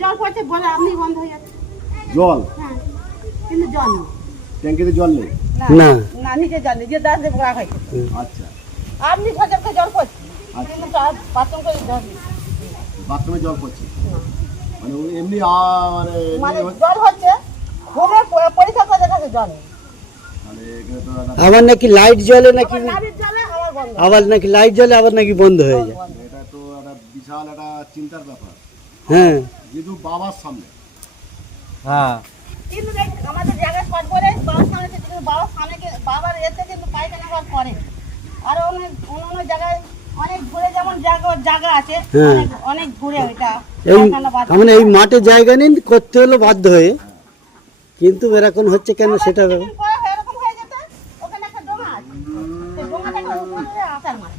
জল পড়ছে বলে আপনি বন্ধ হয়ে যাচ্ছে জল, হ্যাঁ কিন্তু জল নেই ট্যাঙ্কিতে জল নেই। না না নিচে জল নেই যে দাঁত দিয়ে পড়া হয়েছে আচ্ছা, আপনি সচরকে জল পড়ছে আচ্ছা। কিন্তু তার বাথরুম করে জল নেই বাথরুমে জল পড়ছে মানে এমনি মানে জল হচ্ছে ঘুরে পরীক্ষা করে দেখাচ্ছে জল নেই মানে এখানে তো একটা- আবার নাকি লাইট জ্বলে নাকি, লাইট জ্বলে আবার বন্ধ আবার নাকি লাইট জ্বলে আবার নাকি বন্ধ হয়ে যায়। এটা তো একটা বিশাল একটা চিন্তার ব্যাপার, হ্যাঁ যেহেতু বাবার সামনে। হ্যাঁ কিন্তু দেখ আমাদের জায়গায় শর্ট করে বাবার সামনে কিন্তু বাবার সামনে বাবার এতে কিন্তু পায়খানা ঘর করে আর অনেক অন্য জায়গায় অনেক ঘুরে যেমন জায়গা আছে হ্যাঁ। অনেক ঘুরে ওইটা এই পায়খানা বাথরুম তার মানে এই মাঠে জায়গা নেই, করতে হলো বাধ্য হয়ে, কিন্তু এরকম হচ্ছে কেন সেটা এরকম হয়ে যেত ওখানে একটা ডোঙা আছে সেই ডোঙাটাকে উপরে আসার মারে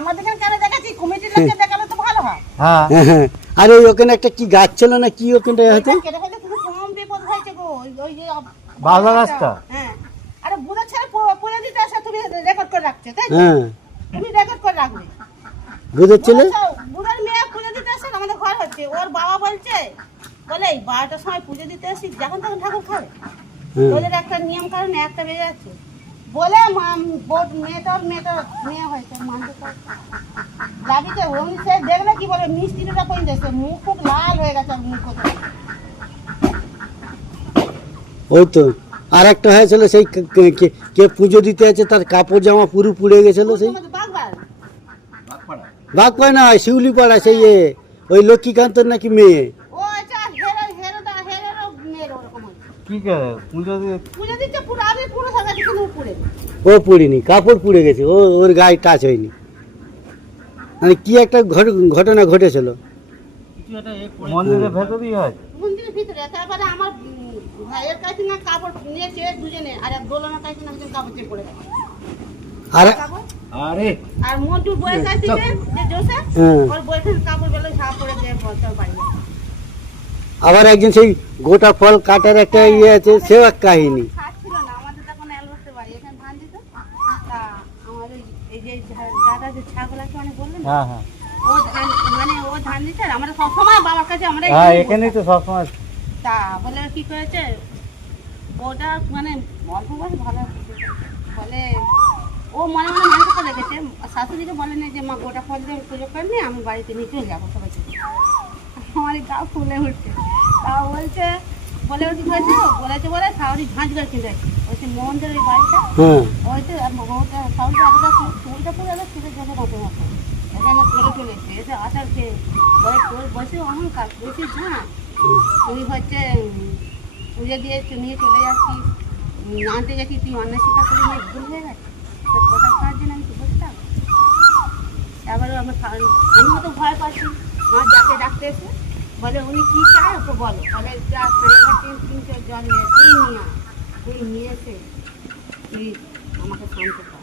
আমাদের এখানে কেন দেখাচ্ছি কমিটির লোককে দেখালে তো ভালো হয় হ্যাঁ হ্যাঁ। আর ওই ওখানে একটা কি গাছ ছিল না কি ওখানটা হয়তো কেটে ফেলে খুব কম বিপদ হয়েছে গো ওই যে বাবলা গাছটা? হ্যাঁ আরে বুড়ো ছেলে পড়ে দিতে আসে তুমি রেকর্ড করে রাখছো তাই তো? হ্যাঁ তুমি রেকর্ড করে রাখবে বুঝের ছেলে বুড়োর মেয়ে পুজো দিতে আসে আমাদের ঘর হচ্ছে ওর বাবা বলছে বলে এই 12টার সময় পুজো দিতে আসি যখন তখন ঠাকুর খাবে হ্যাঁ। ওদের একটা নিয়ম কারণে একটা বেজে যাচ্ছে বলে মেয়ে হয়েছে মানতে দাবিতে উনি সে দেখলে কি বলে মিষ্টিটা করে দিয়েছে মুখ খুব লাল হয়ে গেছে আর মুখ কোথায় ওই তো আর একটা হয়েছিল সেই কে পুজো দিতে আছে তার কাপড় জামা পুরো পুড়ে গেছিল সেই বাগবার বাগপাড়া বাঘপাড়া না শিউলি পাড়া সেই ওই লক্ষ্মীকান্তর নাকি মেয়ে ও আচ্ছা হেরো মেয়ের ওরকম হয়েছে কি করে পুজো পুজো দিচ্ছে পুরো আমি পুরো সাজা দিচ্ছে কিন্তু পুড়ে ও পুড়িনি, কাপড় পুড়ে গেছে, ওর গায়ে টাচ হয়নি। মানে কি একটা ঘটনা ঘটেছিল মন্দিরের ভেতরেই হয়। মন্দিরের ভিতরে তারপরে আমার ভাইয়ের কাছে না কাপড় নিয়েছে দুজনে আর এক দোলনার কাছে না কাপড় চেয়ে পড়ে গেছে আর আরে আর মন্টুর বইয়ের কাছে যে জোসে ওর বইয়ের কাছে কাপড় বেলা সাপ পড়ে দিয়ে বলতে বাড়ি আবার একজন সেই গোটা ফল কাটার একটা ইয়ে আছে, সেও এক কাহিনী। ছাদ ছিল না আমাদের তখন এলবসতে বাড়ি এখানে ধান দিত তা আমাদের এই যে দাদা যে ছাগল আছে মানে বললেন হ্যাঁ হ্যাঁ ও ধান মানে ও ধান দিচ্ছে আর আমরা সবসময় বাবার কাছে আমরা হ্যাঁ এখানেই তো সবসময়। তা বলে কি করেছে ওটা মানে অল্প বয়স ভালো বলে ও মনে মনে মানতে করে রেখেছে শাশুড়িকে বলে না যে মা গোটা ফল দিয়ে পুজো করিনি আমি বাড়িতে নিয়ে চলে যাবো সবাইকে আমার গা ফুলে উঠছে তা বলছে বলে ও কি করেছে বলে শাশুড়ি ঝাঁঝ করে কিনে বলছে মোহনদের ওই বাড়িটা ওইতে শাশুড়ি এতটা চুলটা পুরো এবার চুলের জন্য মতো মতো এখানে চলে এসছে এসে আসার খেয়ে বলে তোর বসে অহংকার বেশি ঝাঁ তুই হচ্ছে পুজো দিয়ে নিয়ে চলে যাচ্ছি আনতে যাচ্ছি তুই অন্য শিক্ষা করে নিয়ে ভুল হয়ে গেছে তোর কথা খাওয়ার জন্য আমি তো বসতাম এবারে আমিও তো ভয় পাচ্ছি আমার যাকে ডাকতে এসে বলে উনি কী চায় ওকে বলো বলে যা তিন চোর জল নিয়ে তুই নিয়ে এসে তুই আমাকে শান্ত কর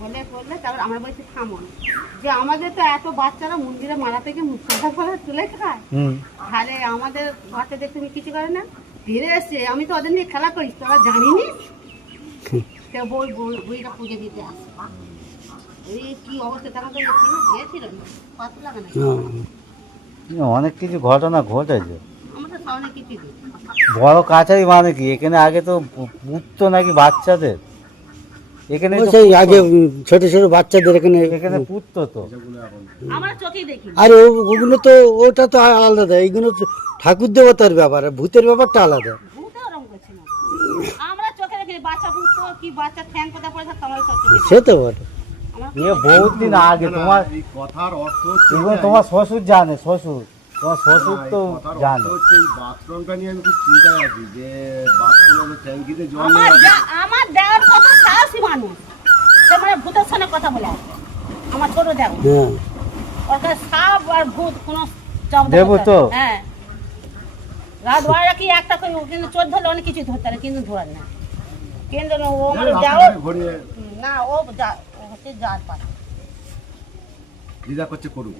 বলে করলে তারপর আমরা বলছি থামো যে আমাদের তো এত বাচ্চারা মন্দিরে মারা থেকে সাদা ফলা তুলে খায় তাহলে আমাদের বাচ্চাদের তুমি কিছু করে না ফিরে এসছে আমি তো ওদের নিয়ে খেলা করিস তোরা জানিনি সে বইটা পুজো দিতে আসে এই কি অবস্থা তখন তো দিয়েছিল পাতলা লাগে না অনেক কিছু ঘটনা ঘটেছে আমাদের সামনে কিছু দিই বড় কাছারি মানে কি এখানে আগে তো পুততো নাকি বাচ্চাদের, এখানে সেই আগে ছোট ছোট বাচ্চাদের এখানে পুততো তো আমরা চোখেই দেখি আর ওগুলো তো ওটা তো আলাদা, এইগুলো ঠাকুর দেবতার ব্যাপার, ভূতের ব্যাপারটা আলাদা। ভূতে ওরকম করছে না আমরা চোখে দেখি বাচ্চা পুত্র কি বাচ্চা ঠ্যাং কোথা পড়ে থাকতো আমরা চোখে দেখি সে তো বটে, আমরা বহুত দিন আগে তোমার এই কথার অর্থ তোমার শ্বশুর জানে, তোমার শ্বশুর তো জানে। এই বাথরুমটা নিয়ে আমি খুব চিন্তায় আছি যে বাথরুমের ট্যাঙ্কিতে জল আমার দেওয়ার কত সাহসী মানুষ সে মানে ভূতের সঙ্গে কথা বলে আসে আমার ছোট দেও হ্যাঁ ওর কাছে সাপ আর ভূত কোনো চাপ দেবো তো হ্যাঁ রাত বারোটা কি একটা করে কিন্তু চোর ধরলে অনেক কিছু ধরতে পারে কিন্তু ধরার না কিন্তু ও মানে দেওয়ার না ও হচ্ছে যার পাশে দিদা করছে করুক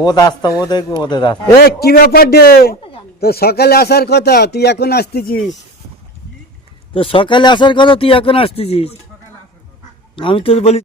ও রাস্তা ও দেখবে ওদের রাস্তা। এ কি ব্যাপার রে, তো সকালে আসার কথা তুই এখন আসতেছিস, তো সকালে আসার কথা তুই এখন আসতেছিস, আমি তো বলি